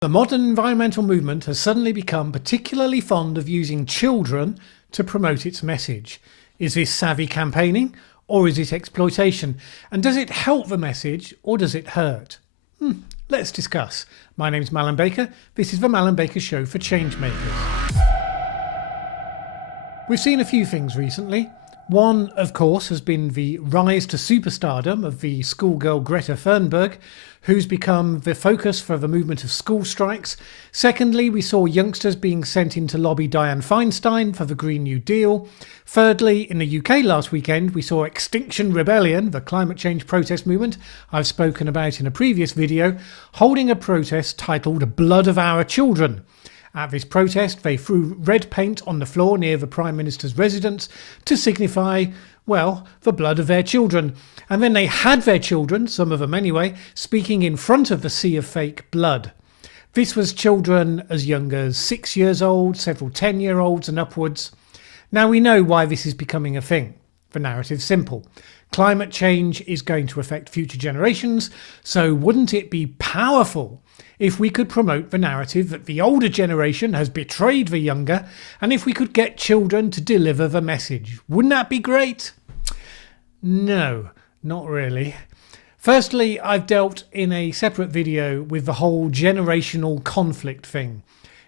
The modern environmental movement has suddenly become particularly fond of using children to promote its message. Is this savvy campaigning or is it exploitation? And does it help the message or does it hurt? Let's discuss. My name's Mallen Baker. This is the Mallen Baker Show for Changemakers. We've seen a few things recently. One, of course, has been the rise to superstardom of the schoolgirl Greta Thunberg, who's become the focus for the movement of school strikes. Secondly, we saw youngsters being sent in to lobby Dianne Feinstein for the Green New Deal. Thirdly, in the UK last weekend, we saw Extinction Rebellion, the climate change protest movement I've spoken about in a previous video, holding a protest titled Blood of Our Children. At this protest, they threw red paint on the floor near the Prime Minister's residence to signify, well, the blood of their children. And then they had their children, some of them anyway, speaking in front of the sea of fake blood. This was children as young as 6 years old, several 10-year-olds and upwards. Now we know why this is becoming a thing. The narrative's simple. Climate change is going to affect future generations, so wouldn't it be powerful if we could promote the narrative that the older generation has betrayed the younger, and if we could get children to deliver the message? Wouldn't that be great? No, not really. Firstly, I've dealt in a separate video with the whole generational conflict thing.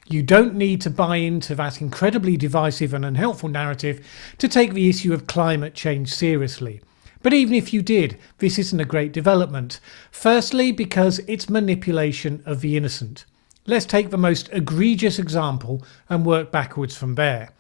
You don't need to buy into that incredibly divisive and unhelpful narrative to take the issue of climate change seriously. But even if you did, this isn't a great development. Firstly, because it's manipulation of the innocent. Let's take the most egregious example and work backwards from there.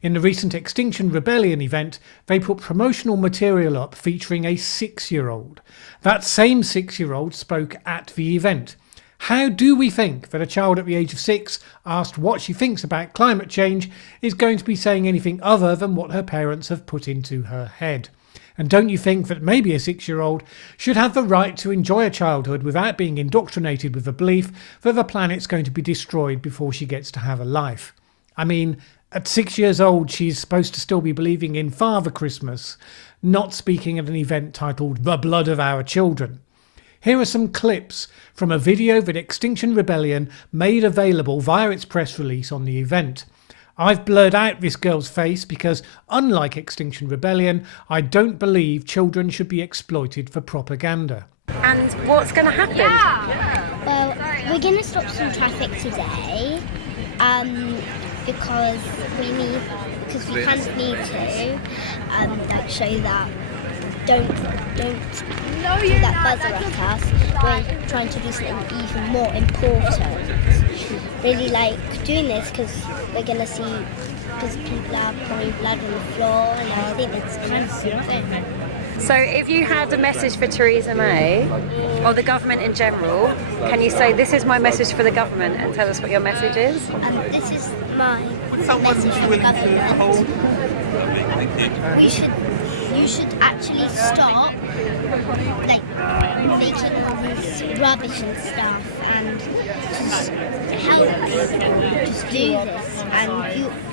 In the recent Extinction Rebellion event, they put promotional material up featuring a 6-year-old. That same 6-year-old spoke at the event. How do we think that a child at the age of 6, asked what she thinks about climate change, is going to be saying anything other than what her parents have put into her head? And don't you think that maybe a 6-year-old should have the right to enjoy a childhood without being indoctrinated with the belief that the planet's going to be destroyed before she gets to have a life? I mean, at 6 years old, she's supposed to still be believing in Father Christmas, not speaking at an event titled The Blood of Our Children. Here are some clips from a video that Extinction Rebellion made available via its press release on the event. I've blurred out this girl's face because, unlike Extinction Rebellion, I don't believe children should be exploited for propaganda. And what's going to happen? Well, we're going to stop some traffic today because we kind of need to show that don't do that buzzer at us. We're trying to do something even more important. Really like doing this because we're going to see, because people are pouring blood on the floor and everything. It's kind of something. So if you had a message for Theresa May or the government in general, can you say, this is my message for the government, and tell us what your message is? This is my message for the government. You should actually stop making all this rubbish and stuff and just help. Just do this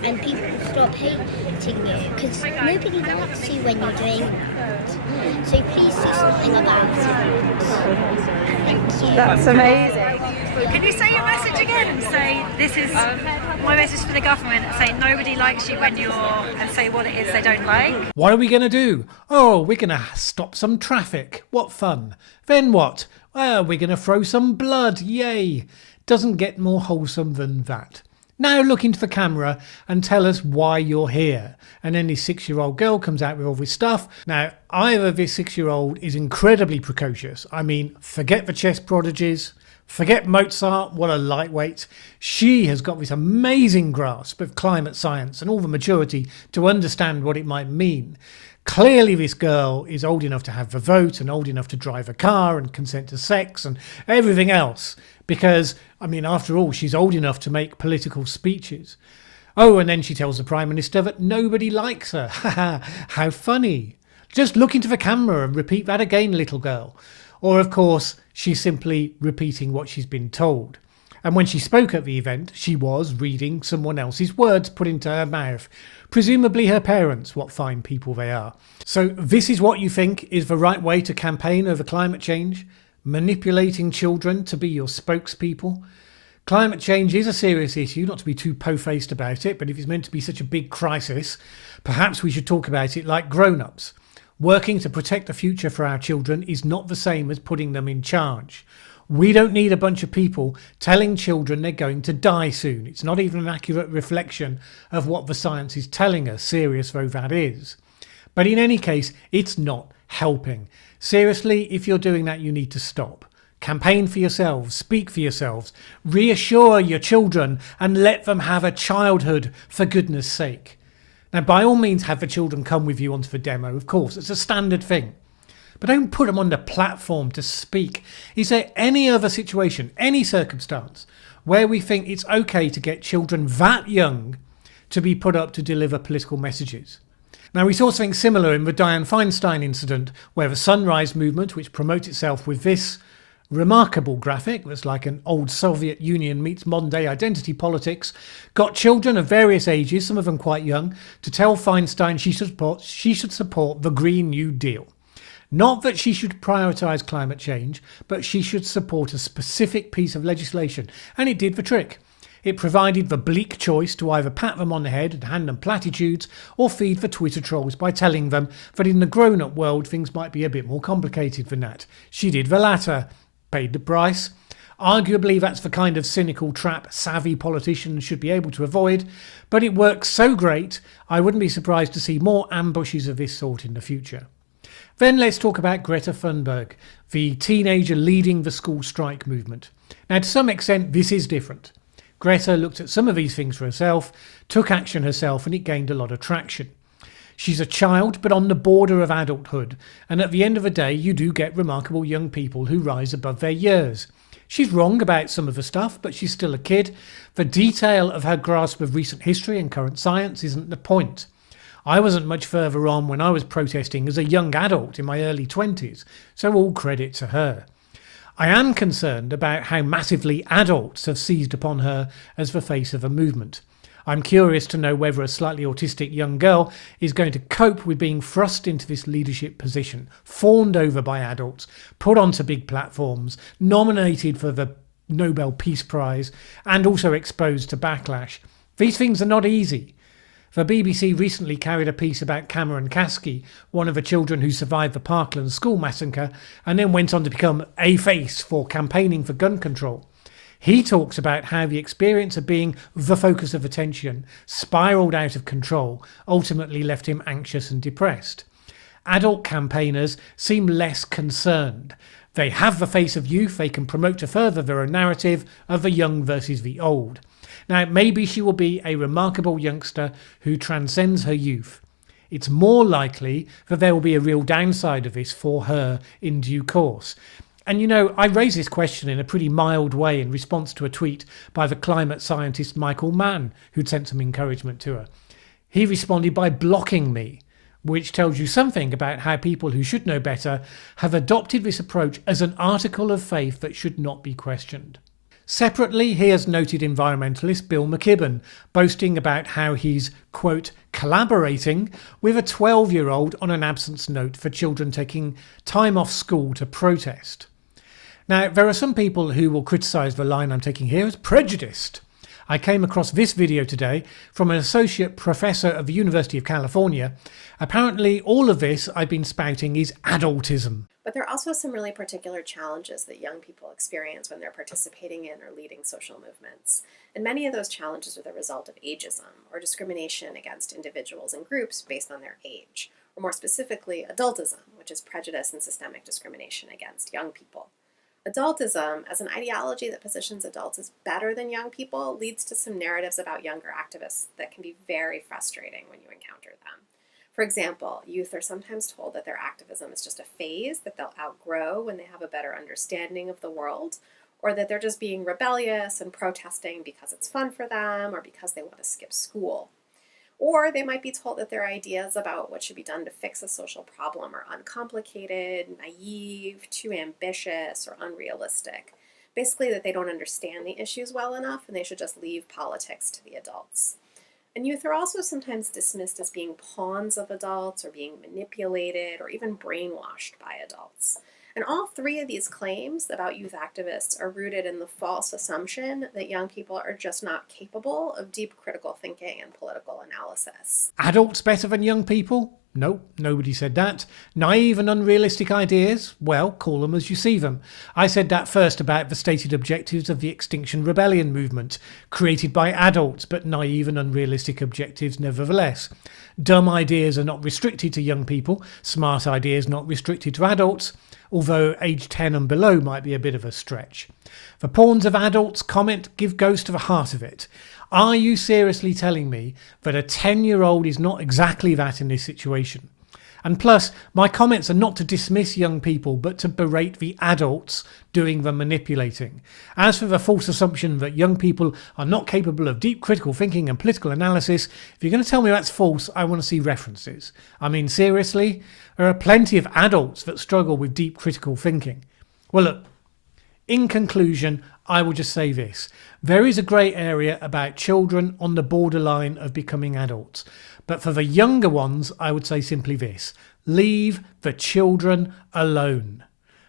and people stop hating you because nobody likes you when you're doing that. So please do something about it. Thank you. That's amazing. Can you say your message again? Say, this is my message for the government. Say, nobody likes you when you're, and say what it is they don't like. What are we going to do? Oh, we're going to stop some traffic. What fun. Then what? Well, we're going to throw some blood. Yay. Doesn't get more wholesome than that. Now look into the camera and tell us why you're here. And then this 6-year-old girl comes out with all this stuff. Now, either this 6-year-old is incredibly precocious. I mean, forget the chess prodigies. Forget Mozart, what a lightweight. She has got this amazing grasp of climate science and all the maturity to understand what it might mean. Clearly this girl is old enough to have the vote and old enough to drive a car and consent to sex and everything else. Because, I mean, after all, she's old enough to make political speeches. Oh, and then she tells the Prime Minister that nobody likes her. Haha, how funny. Just look into the camera and repeat that again, little girl. Or, of course, she's simply repeating what she's been told. And when she spoke at the event, she was reading someone else's words put into her mouth. Presumably her parents, what fine people they are. So this is what you think is the right way to campaign over climate change? Manipulating children to be your spokespeople? Climate change is a serious issue, not to be too po-faced about it, but if it's meant to be such a big crisis, perhaps we should talk about it like grown-ups. Working to protect the future for our children is not the same as putting them in charge. We don't need a bunch of people telling children they're going to die soon. It's not even an accurate reflection of what the science is telling us, serious though that is. But in any case, it's not helping. Seriously, if you're doing that, you need to stop. Campaign for yourselves, speak for yourselves, reassure your children and let them have a childhood, for goodness sake. Now, by all means, have the children come with you onto the demo, of course, it's a standard thing. But don't put them on the platform to speak. Is there any other situation, any circumstance, where we think it's okay to get children that young to be put up to deliver political messages? Now, we saw something similar in the Dianne Feinstein incident, where the Sunrise Movement, which promotes itself with this remarkable graphic that's like an old Soviet Union meets modern day identity politics, got children of various ages, some of them quite young, to tell Feinstein she should support the Green New Deal. Not that she should prioritise climate change, but she should support a specific piece of legislation, and it did the trick. It provided the bleak choice to either pat them on the head and hand them platitudes, or feed the Twitter trolls by telling them that in the grown-up world things might be a bit more complicated than that. She did the latter. Paid the price. Arguably that's the kind of cynical trap savvy politicians should be able to avoid, but it works so great I wouldn't be surprised to see more ambushes of this sort in the future. Then let's talk about Greta Thunberg, the teenager leading the school strike movement. Now, to some extent this is different. Greta looked at some of these things for herself, took action herself, and it gained a lot of traction. She's a child, but on the border of adulthood, and at the end of the day, you do get remarkable young people who rise above their years. She's wrong about some of the stuff, but she's still a kid. The detail of her grasp of recent history and current science isn't the point. I wasn't much further on when I was protesting as a young adult in my early 20s, so all credit to her. I am concerned about how massively adults have seized upon her as the face of a movement. I'm curious to know whether a slightly autistic young girl is going to cope with being thrust into this leadership position, fawned over by adults, put onto big platforms, nominated for the Nobel Peace Prize, and also exposed to backlash. These things are not easy. The BBC recently carried a piece about Cameron Kasky, one of the children who survived the Parkland school massacre, and then went on to become a face for campaigning for gun control. He talks about how the experience of being the focus of attention spiralled out of control, ultimately left him anxious and depressed. Adult campaigners seem less concerned. They have the face of youth, they can promote to further their own narrative of the young versus the old. Now, maybe she will be a remarkable youngster who transcends her youth. It's more likely that there will be a real downside of this for her in due course. And you know, I raised this question in a pretty mild way in response to a tweet by the climate scientist Michael Mann, who'd sent some encouragement to her. He responded by blocking me, which tells you something about how people who should know better have adopted this approach as an article of faith that should not be questioned. Separately, here's noted environmentalist Bill McKibben, boasting about how he's, quote, collaborating with a 12-year-old on an absence note for children taking time off school to protest. Now, there are some people who will criticise the line I'm taking here as prejudiced. I came across this video today from an associate professor of the University of California. Apparently, all of this I've been spouting is adultism. But there are also some really particular challenges that young people experience when they're participating in or leading social movements. And many of those challenges are the result of ageism, or discrimination against individuals and groups based on their age, or more specifically, adultism, which is prejudice and systemic discrimination against young people. Adultism, as an ideology that positions adults as better than young people, leads to some narratives about younger activists that can be very frustrating when you encounter them. For example, youth are sometimes told that their activism is just a phase that they'll outgrow when they have a better understanding of the world, or that they're just being rebellious and protesting because it's fun for them or because they want to skip school. Or they might be told that their ideas about what should be done to fix a social problem are uncomplicated, naive, too ambitious, or unrealistic. Basically that they don't understand the issues well enough and they should just leave politics to the adults. And youth are also sometimes dismissed as being pawns of adults or being manipulated or even brainwashed by adults. And all three of these claims about youth activists are rooted in the false assumption that young people are just not capable of deep critical thinking and political analysis. Adults better than young people? No, nobody said that. Naive and unrealistic ideas? Well, call them as you see them. I said that first about the stated objectives of the Extinction Rebellion movement, created by adults, but naive and unrealistic objectives nevertheless. Dumb ideas are not restricted to young people, smart ideas not restricted to adults, although age 10 and below might be a bit of a stretch. The pawns of adults comment goes to the heart of it. Are you seriously telling me that a 10-year-old is not exactly that in this situation? And plus, my comments are not to dismiss young people, but to berate the adults doing the manipulating. As for the false assumption that young people are not capable of deep critical thinking and political analysis, if you're going to tell me that's false, I want to see references. I mean, seriously? There are plenty of adults that struggle with deep critical thinking. Well, look, in conclusion, I will just say this. There is a grey area about children on the borderline of becoming adults. But for the younger ones, I would say simply this. Leave the children alone.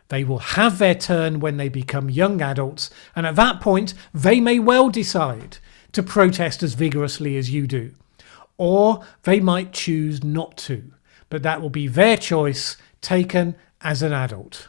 They will have their turn when they become young adults, and at that point, they may well decide to protest as vigorously as you do. Or they might choose not to. But that will be their choice taken as an adult.